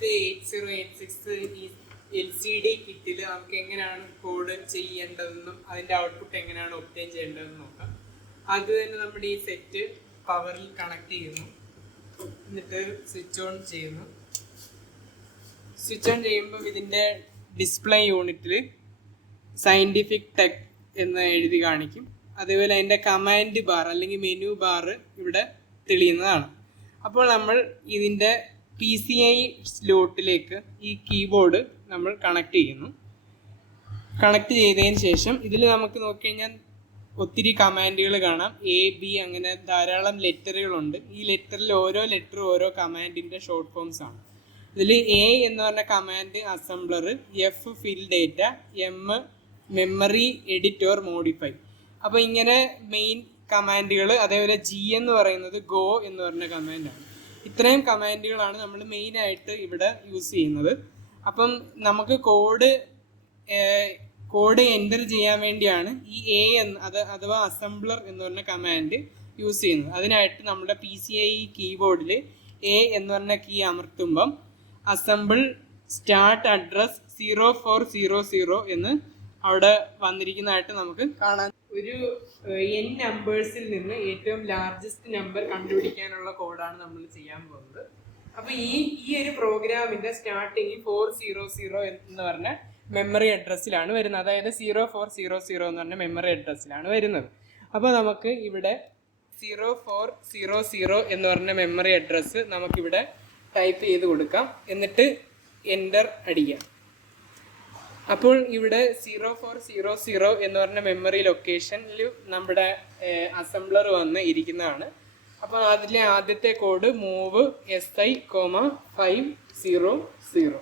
നമുക്ക് 8086 ഈ LCD കിറ്റിൽ നമുക്ക് എങ്ങനെയാണ് കോഡ് ചെയ്യേണ്ടതെന്നും അതിൻ്റെ ഔട്ട്പുട്ട് എങ്ങനെയാണ് ഒബ്റ്റെയിൻ ചെയ്യേണ്ടതെന്നും നോക്കാം. അത് തന്നെ നമ്മുടെ ഈ സെറ്റ് പവറിൽ കണക്ട് ചെയ്യുന്നു, എന്നിട്ട് സ്വിച്ച് ഓൺ ചെയ്യുന്നു. സ്വിച്ച് ഓൺ ചെയ്യുമ്പോൾ ഇതിൻ്റെ ഡിസ്പ്ലേ യൂണിറ്റിൽ സയൻറ്റിഫിക് ടെക് എന്ന് എഴുതി കാണിക്കും. അതേപോലെ അതിൻ്റെ കമാൻഡ് ബാർ അല്ലെങ്കിൽ മെനു ബാർ ഇവിടെ തെളിയുന്നതാണ്. അപ്പോൾ നമ്മൾ ഇതിൻ്റെ PCI സ്ലോട്ടിലേക്ക് ഈ കീബോർഡ് നമ്മൾ കണക്ട് ചെയ്യുന്നു. കണക്ട് ചെയ്തതിന് ശേഷം ഇതിൽ നമുക്ക് നോക്കിക്കഴിഞ്ഞാൽ ഒത്തിരി കമാൻഡുകൾ കാണാം. AB അങ്ങനെ ധാരാളം ലെറ്ററുകളുണ്ട്. ഈ ലെറ്ററിൽ ഓരോ ലെറ്ററും ഓരോ കമാൻഡിൻ്റെ ഷോർട്ട് ഫോംസ് ആണ്. ഇതിൽ A എന്ന് പറഞ്ഞ command assembler, F fill data, M memory edit or modify. അപ്പോൾ ഇങ്ങനെ മെയിൻ കമാൻഡുകൾ. അതേപോലെ G എന്ന് പറയുന്നത് ഗോ എന്ന് പറഞ്ഞ കമാൻഡാണ്. ഇത്രയും കമാൻഡുകളാണ് നമ്മൾ മെയിനായിട്ട് ഇവിടെ യൂസ് ചെയ്യുന്നത്. അപ്പം നമുക്ക് കോഡ് എൻ്റർ ചെയ്യാൻ വേണ്ടിയാണ് ഈ A അഥവാ അസംബ്ലർ എന്ന് പറഞ്ഞ കമാൻഡ് യൂസ് ചെയ്യുന്നത്. അതിനായിട്ട് നമ്മുടെ PCI കീബോർഡിൽ A എന്ന് പറഞ്ഞ കീ അമർത്തുമ്പം അസംബിൾ സ്റ്റാർട്ട് അഡ്രസ് 0400 എന്ന് അവിടെ വന്നിരിക്കുന്നതായിട്ട് നമുക്ക് കാണാൻ. ഒരു N നമ്പേഴ്സിൽ നിന്ന് ഏറ്റവും ലാർജസ്റ്റ് നമ്പർ കണ്ടുപിടിക്കാനുള്ള കോഡാണ് നമ്മൾ ചെയ്യാൻ പോകുന്നത്. അപ്പോൾ ഈ ഒരു പ്രോഗ്രാമിൻ്റെ സ്റ്റാർട്ടിങ് 400 എന്ന് പറഞ്ഞ മെമ്മറി അഡ്രസ്സിലാണ് വരുന്നത്. അതായത് 0400 എന്ന് പറഞ്ഞ മെമ്മറി അഡ്രസ്സിലാണ് വരുന്നത്. അപ്പോൾ നമുക്ക് ഇവിടെ 0400 എന്ന് പറഞ്ഞ മെമ്മറി അഡ്രസ്സ് നമുക്കിവിടെ ടൈപ്പ് ചെയ്ത് കൊടുക്കാം. എന്നിട്ട് എൻ്റർ അടിക്കാം. അപ്പോൾ ഇവിടെ 0400 എന്ന് പറഞ്ഞ മെമ്മറി ലൊക്കേഷനിൽ നമ്മുടെ അസംബ്ലർ വന്ന് ഇരിക്കുന്നതാണ്. അപ്പോൾ അതിലെ ആദ്യത്തെ കോഡ് മൂവ് SI,500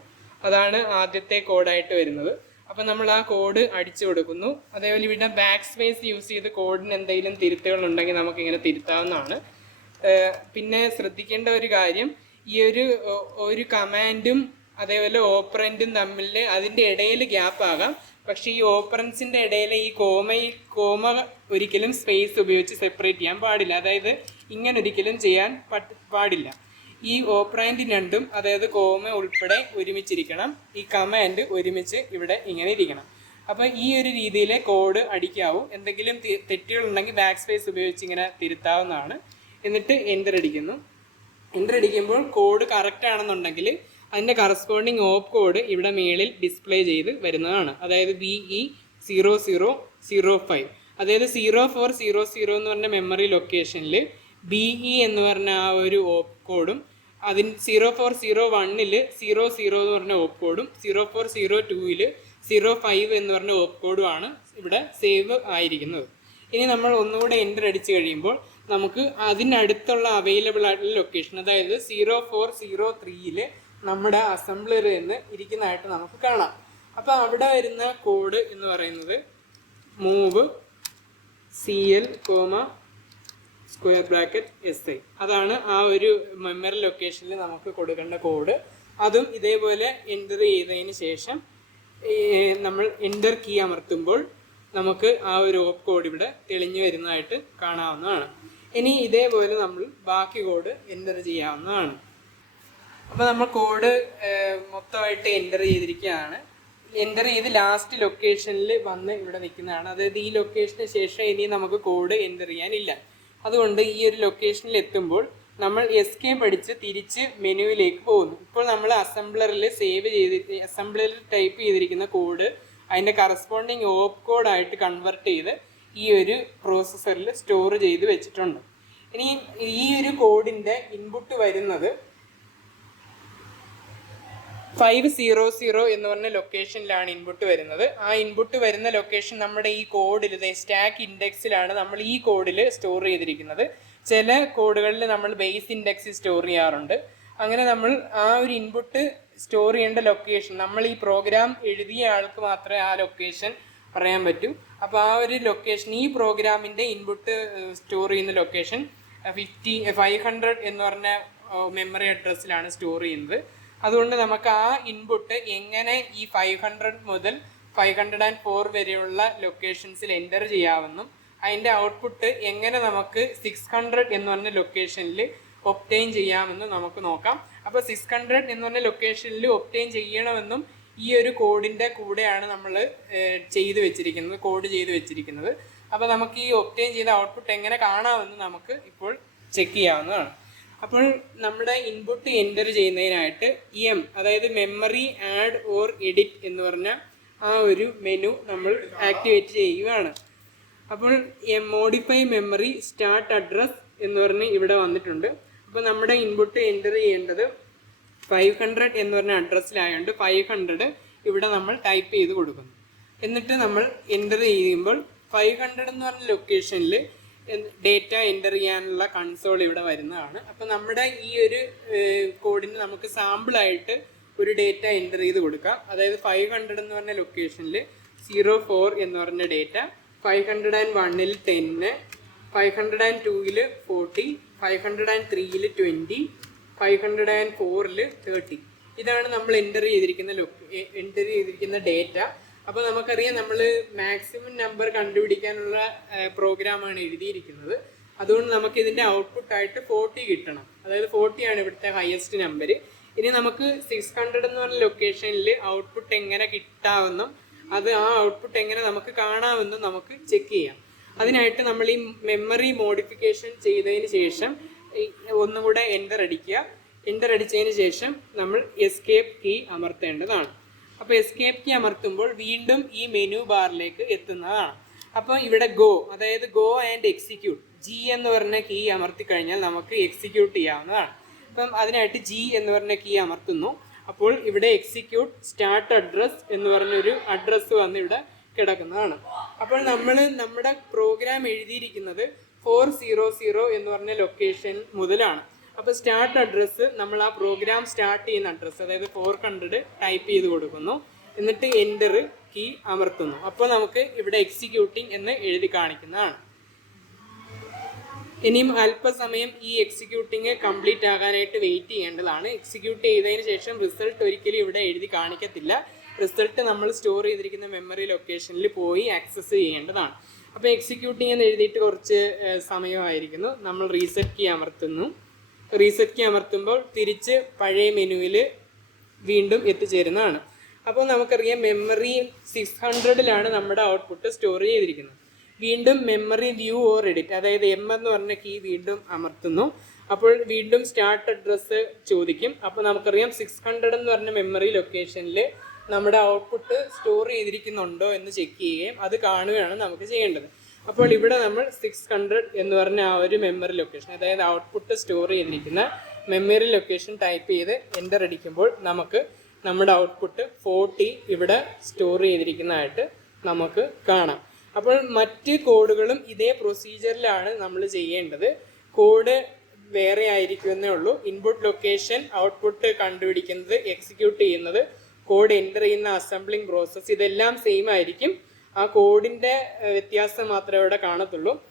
അതാണ് ആദ്യത്തെ കോഡായിട്ട് വരുന്നത്. അപ്പോൾ നമ്മൾ ആ കോഡ് അടിച്ചു കൊടുക്കുന്നു. അതേപോലെ ഇവിടെ ബാക്ക് സ്പേസ് യൂസ് ചെയ്ത് കോഡിന് എന്തെങ്കിലും തിരുത്തുകൾ ഉണ്ടെങ്കിൽ നമുക്കിങ്ങനെ തിരുത്താവുന്നതാണ്. പിന്നെ ശ്രദ്ധിക്കേണ്ട ഒരു കാര്യം, ഈ ഒരു കമാൻഡും അതേപോലെ ഓപ്പറൻറ്റും തമ്മിൽ അതിൻ്റെ ഇടയിൽ ഗ്യാപ്പ് ആകാം. പക്ഷേ ഈ ഓപ്പറൻസിൻ്റെ ഇടയിൽ ഈ കോമ ഒരിക്കലും സ്പേസ് ഉപയോഗിച്ച് സെപ്പറേറ്റ് ചെയ്യാൻ പാടില്ല. അതായത് ഇങ്ങനെ ഒരിക്കലും ചെയ്യാൻ പാടില്ല. ഈ ഓപ്പറൻറ്റ് രണ്ടും, അതായത് കോമ ഉൾപ്പെടെ ഒരുമിച്ചിരിക്കണം. ഈ കമാൻഡ് ഒരുമിച്ച് ഇവിടെ ഇങ്ങനെ ഇരിക്കണം. അപ്പോൾ ഈ ഒരു രീതിയിൽ കോഡ് അടിക്കാവൂ. എന്തെങ്കിലും തെറ്റുകളുണ്ടെങ്കിൽ ബാക്ക് സ്പേസ് ഉപയോഗിച്ച് ഇങ്ങനെ തിരുത്താവുന്നതാണ്. എന്നിട്ട് എൻ്റർ അടിക്കുന്നു. എൻ്റർ അടിക്കുമ്പോൾ കോഡ് കറക്റ്റ് ആണെന്നുണ്ടെങ്കിൽ അതിൻ്റെ കറസ്പോണ്ടിങ് ഓപ്പ് കോഡ് ഇവിടെ മേളിൽ ഡിസ്പ്ലേ ചെയ്ത് വരുന്നതാണ്. അതായത് BE0005. അതായത് 0400 എന്ന് പറഞ്ഞ മെമ്മറി ലൊക്കേഷനിൽ BE എന്ന് പറഞ്ഞ ആ ഒരു ഓപ്പ് കോഡും, അതിന് 0401 00 എന്ന് പറഞ്ഞ ഓപ്പ് കോഡും 0402 05 എന്ന് പറഞ്ഞ ഓപ്പ് കോഡുമാണ് ഇവിടെ സേവ് ആയിരിക്കുന്നത്. ഇനി നമ്മൾ ഒന്നുകൂടെ എൻ്റർ അടിച്ചു കഴിയുമ്പോൾ നമുക്ക് അതിനടുത്തുള്ള അവൈലബിൾ ആയിട്ടുള്ള ലൊക്കേഷൻ, അതായത് 0403 നമ്മുടെ അസംബ്ലർ എന്ന് ഇരിക്കുന്നതായിട്ട് നമുക്ക് കാണാം. അപ്പോൾ അവിടെ വരുന്ന കോഡ് എന്ന് പറയുന്നത് മൂവ് CL, (SI). അതാണ് ആ ഒരു മെമ്മറി ലൊക്കേഷനിൽ നമുക്ക് കൊടുക്കേണ്ട കോഡ്. അതും ഇതേപോലെ എൻ്റർ ചെയ്തതിന് ശേഷം നമ്മൾ എൻ്റർ കീ അമർത്തുമ്പോൾ നമുക്ക് ആ ഒരു ഓപ്പ് കോഡ് ഇവിടെ തെളിഞ്ഞു വരുന്നതായിട്ട് കാണാവുന്നതാണ്. ഇനി ഇതേപോലെ നമ്മൾ ബാക്കി കോഡ് എൻ്റർ ചെയ്യാവുന്നതാണ്. അപ്പോൾ നമ്മൾ കോഡ് മൊത്തമായിട്ട് എൻ്റർ ചെയ്തിരിക്കുകയാണ്. എൻ്റർ ചെയ്ത് ലാസ്റ്റ് ലൊക്കേഷനിൽ വന്ന് ഇവിടെ നിൽക്കുന്നതാണ്. അതായത് ഈ ലൊക്കേഷന് ശേഷം ഇനി നമുക്ക് കോഡ് എൻ്റർ ചെയ്യാനില്ല. അതുകൊണ്ട് ഈ ഒരു ലൊക്കേഷനിൽ എത്തുമ്പോൾ നമ്മൾ എസ്കേപ്പ് അടിച്ച് തിരിച്ച് മെനുവിലേക്ക് പോകുന്നു. ഇപ്പോൾ നമ്മൾ അസംബ്ലറിൽ ടൈപ്പ് ചെയ്തിരിക്കുന്ന കോഡ് അതിൻ്റെ കറസ്പോണ്ടിങ് ഓപ്പ് കോഡായിട്ട് കൺവെർട്ട് ചെയ്ത് ഈ ഒരു പ്രോസസ്സറിൽ സ്റ്റോർ ചെയ്ത് വെച്ചിട്ടുണ്ട്. ഇനി ഈ ഒരു കോഡിൻ്റെ ഇൻപുട്ട് വരുന്നത് 500 എന്ന് പറഞ്ഞ ലൊക്കേഷനിലാണ് ഇൻപുട്ട് വരുന്നത്. ആ ഇൻപുട്ട് വരുന്ന ലൊക്കേഷൻ നമ്മുടെ ഈ കോഡിൽ സ്റ്റാക്ക് ഇൻഡെക്സിലാണ് നമ്മൾ ഈ കോഡിൽ സ്റ്റോർ ചെയ്തിരിക്കുന്നത്. ചില കോഡുകളിൽ നമ്മൾ ബേസ് ഇൻഡെക്സിൽ സ്റ്റോർ ചെയ്യാറുണ്ട്. അങ്ങനെ നമ്മൾ ആ ഒരു ഇൻപുട്ട് സ്റ്റോർ ചെയ്യേണ്ട ലൊക്കേഷൻ, നമ്മൾ ഈ പ്രോഗ്രാം എഴുതിയ ആൾക്ക് മാത്രമേ ആ ലൊക്കേഷൻ പറയാൻ പറ്റൂ. അപ്പോൾ ആ ഒരു ലൊക്കേഷൻ, ഈ പ്രോഗ്രാമിൻ്റെ ഇൻപുട്ട് സ്റ്റോർ ചെയ്യുന്ന ലൊക്കേഷൻ 500 എന്ന് പറഞ്ഞ മെമ്മറി അഡ്രസ്സിലാണ് സ്റ്റോർ ചെയ്യുന്നത്. അതുകൊണ്ട് നമുക്ക് ആ ഇൻപുട്ട് എങ്ങനെ ഈ 500 മുതൽ 504 വരെയുള്ള ലൊക്കേഷൻസിൽ എൻ്റർ ചെയ്യാമെന്നും അതിൻ്റെ ഔട്ട്പുട്ട് എങ്ങനെ നമുക്ക് 600 എന്ന് പറഞ്ഞ ലൊക്കേഷനിൽ ഒബ്റ്റെയിൻ ചെയ്യാമെന്ന് നമുക്ക് നോക്കാം. അപ്പോൾ 600 എന്ന് പറഞ്ഞ ലൊക്കേഷനിൽ ഒബ്റ്റെയിൻ ചെയ്യണമെന്നും ഈ ഒരു കോഡിൻ്റെ കൂടെയാണ് നമ്മൾ ചെയ്ത് വെച്ചിരിക്കുന്നത്, കോഡ് ചെയ്ത് വെച്ചിരിക്കുന്നത്. അപ്പോൾ നമുക്ക് ഈ ഒബ്റ്റെയിൻ ചെയ്ത ഔട്ട്പുട്ട് എങ്ങനെ കാണാമെന്ന് നമുക്ക് ഇപ്പോൾ ചെക്ക് ചെയ്യാവുന്നതാണ്. അപ്പോൾ നമ്മുടെ ഇൻപുട്ട് എൻ്റർ ചെയ്യുന്നതിനായിട്ട് അതായത് മെമ്മറി ആഡ് ഓർ എഡിറ്റ് എന്ന് പറഞ്ഞ ആ ഒരു മെനു നമ്മൾ ആക്ടിവേറ്റ് ചെയ്യുകയാണ്. അപ്പോൾ മോഡിഫൈ മെമ്മറി സ്റ്റാർട്ട് അഡ്രസ് എന്ന് പറഞ്ഞ് ഇവിടെ വന്നിട്ടുണ്ട്. അപ്പോൾ നമ്മുടെ ഇൻപുട്ട് എൻ്റർ ചെയ്യേണ്ടത് 500 എന്ന് പറഞ്ഞ അഡ്രസ്സിലായതുകൊണ്ട് 500 ഇവിടെ നമ്മൾ ടൈപ്പ് ചെയ്ത് കൊടുക്കുന്നു. എന്നിട്ട് നമ്മൾ എൻ്റർ ചെയ്യുമ്പോൾ 500 എന്ന് പറഞ്ഞ ലൊക്കേഷനിൽ ഡേറ്റ എൻ്റർ ചെയ്യാനുള്ള കൺസോൾ ഇവിടെ വരുന്നതാണ്. അപ്പോൾ നമ്മുടെ ഈ ഒരു കോഡിന് നമുക്ക് സാമ്പിളായിട്ട് ഒരു ഡേറ്റ എൻ്റർ ചെയ്ത് കൊടുക്കാം. അതായത് 500 എന്ന് പറഞ്ഞ ലൊക്കേഷനിൽ 04 എന്ന് പറഞ്ഞ ഡേറ്റ, 501-ൽ 10, 502-ൽ 40, 503-ൽ 20, 504-ൽ 30. ഇതാണ് നമ്മൾ എൻ്റർ ചെയ്തിരിക്കുന്ന ഡേറ്റ. അപ്പോൾ നമുക്കറിയാം നമ്മൾ മാക്സിമം നമ്പർ കണ്ടുപിടിക്കാനുള്ള പ്രോഗ്രാമാണ് എഴുതിയിരിക്കുന്നത്. അതുകൊണ്ട് നമുക്ക് ഇതിൻ്റെ ഔട്ട്പുട്ടായിട്ട് 40 കിട്ടണം. അതായത് 40 ആണ് ഇവിടുത്തെ ഹയസ്റ്റ് നമ്പർ. ഇനി നമുക്ക് 600 എന്ന് പറഞ്ഞ ലൊക്കേഷനിൽ ഔട്ട്പുട്ട് എങ്ങനെ കിട്ടാമെന്നും അത് ആ ഔട്ട്പുട്ട് എങ്ങനെ നമുക്ക് കാണാമെന്നും നമുക്ക് ചെക്ക് ചെയ്യാം. അതിനായിട്ട് നമ്മൾ ഈ മെമ്മറി മോഡിഫിക്കേഷൻ ചെയ്തതിന് ശേഷം ഒന്നും കൂടെ എൻ്റർ അടിക്കുക. എൻ്റർ അടിച്ചതിന് ശേഷം നമ്മൾ എസ്കേപ്പ് കീ അമർത്തേണ്ടതാണ്. അപ്പോൾ എസ്കേപ്പ് കീ അമർത്തുമ്പോൾ വീണ്ടും ഈ മെനു ബാറിലേക്ക് എത്തുന്നതാണ്. അപ്പോൾ ഇവിടെ അതായത് ഗോ ആൻഡ് എക്സിക്യൂട്ട് എന്ന് പറഞ്ഞ കീ അമർത്തി കഴിഞ്ഞാൽ നമുക്ക് എക്സിക്യൂട്ട് ചെയ്യാവുന്നതാണ്. അപ്പം അതിനായിട്ട് എന്ന് പറഞ്ഞ കീ അമർത്തുന്നു. അപ്പോൾ ഇവിടെ എക്സിക്യൂട്ട് സ്റ്റാർട്ട് അഡ്രസ് എന്ന് പറഞ്ഞൊരു അഡ്രസ്സ് വന്ന് ഇവിടെ കിടക്കുന്നതാണ്. അപ്പോൾ നമ്മൾ നമ്മുടെ പ്രോഗ്രാം എഴുതിയിരിക്കുന്നത് 400 എന്ന് പറഞ്ഞ ലൊക്കേഷൻ മുതലാണ്. അപ്പോൾ സ്റ്റാർട്ട് അഡ്രസ്സ് നമ്മൾ ആ പ്രോഗ്രാം സ്റ്റാർട്ട് ചെയ്യുന്ന അഡ്രസ്സ്, അതായത് 400 ടൈപ്പ് ചെയ്ത് കൊടുക്കുന്നു. എന്നിട്ട് എൻ്റർ കീ അമർത്തുന്നു. അപ്പോൾ നമുക്ക് ഇവിടെ എക്സിക്യൂട്ടിംഗ് എന്ന് എഴുതി കാണിക്കുന്നതാണ്. ഇനിയും അല്പസമയം ഈ എക്സിക്യൂട്ടിങ് കംപ്ലീറ്റ് ആകാനായിട്ട് വെയിറ്റ് ചെയ്യേണ്ടതാണ്. എക്സിക്യൂട്ട് ചെയ്തതിന് ശേഷം റിസൾട്ട് ഒരിക്കലും ഇവിടെ എഴുതി കാണിക്കത്തില്ല. റിസൾട്ട് നമ്മൾ സ്റ്റോർ ചെയ്തിരിക്കുന്ന മെമ്മറി ലൊക്കേഷനിൽ പോയി ആക്സസ് ചെയ്യേണ്ടതാണ്. അപ്പോൾ എക്സിക്യൂട്ടിംഗ് എന്ന് എഴുതിയിട്ട് കുറച്ച് സമയമായിരിക്കുന്നു. നമ്മൾ റീസെറ്റ് കീ അമർത്തുന്നു. റീസെറ്റ് കീ അമർത്തുമ്പോൾ തിരിച്ച് പഴയ മെനുവിൽ വീണ്ടും എത്തിച്ചേരുന്നതാണ്. അപ്പോൾ നമുക്കറിയാം മെമ്മറി 600-ലാണ് നമ്മുടെ ഔട്ട്പുട്ട് സ്റ്റോർ ചെയ്തിരിക്കുന്നത്. വീണ്ടും മെമ്മറി വ്യൂ ഓർ എഡിറ്റ്, അതായത് എന്ന് പറഞ്ഞ കീ വീണ്ടും അമർത്തുന്നു. അപ്പോൾ വീണ്ടും സ്റ്റാർട്ട് അഡ്രസ്സ് ചോദിക്കും. അപ്പോൾ നമുക്കറിയാം 600 എന്ന് പറഞ്ഞ മെമ്മറി ലൊക്കേഷനിൽ നമ്മുടെ ഔട്ട്പുട്ട് സ്റ്റോർ ചെയ്തിരിക്കുന്നുണ്ടോ എന്ന് ചെക്ക് ചെയ്യുകയും അത് കാണുകയാണ് നമുക്ക് ചെയ്യേണ്ടത്. അപ്പോൾ ഇവിടെ നമ്മൾ 600 എന്ന് പറഞ്ഞ ആ ഒരു മെമ്മറി ലൊക്കേഷൻ, അതായത് ഔട്ട്പുട്ട് സ്റ്റോർ ചെയ്തിരിക്കുന്ന മെമ്മറി ലൊക്കേഷൻ ടൈപ്പ് ചെയ്ത് എൻ്റർ അടിക്കുമ്പോൾ നമുക്ക് നമ്മുടെ ഔട്ട്പുട്ട് 40 ഇവിടെ സ്റ്റോർ ചെയ്തിരിക്കുന്നതായിട്ട് നമുക്ക് കാണാം. അപ്പോൾ മറ്റ് കോഡുകളും ഇതേ പ്രൊസീജിയറിലാണ് നമ്മൾ ചെയ്യേണ്ടത്. കോഡ് വേറെ ആയിരിക്കുമെന്നേ ഉള്ളൂ. ഇൻപുട്ട് ലൊക്കേഷൻ, ഔട്ട്പുട്ട് കണ്ടുപിടിക്കുന്നത്, എക്സിക്യൂട്ട് ചെയ്യുന്നത്, കോഡ് എൻ്റർ ചെയ്യുന്ന അസംബ്ലിംഗ് പ്രോസസ്സ്, ഇതെല്ലാം സെയിം ആയിരിക്കും. ആ കോഡിൻ്റെ വ്യത്യാസം മാത്രമേ ഇവിടെ കാണത്തുള്ളൂ.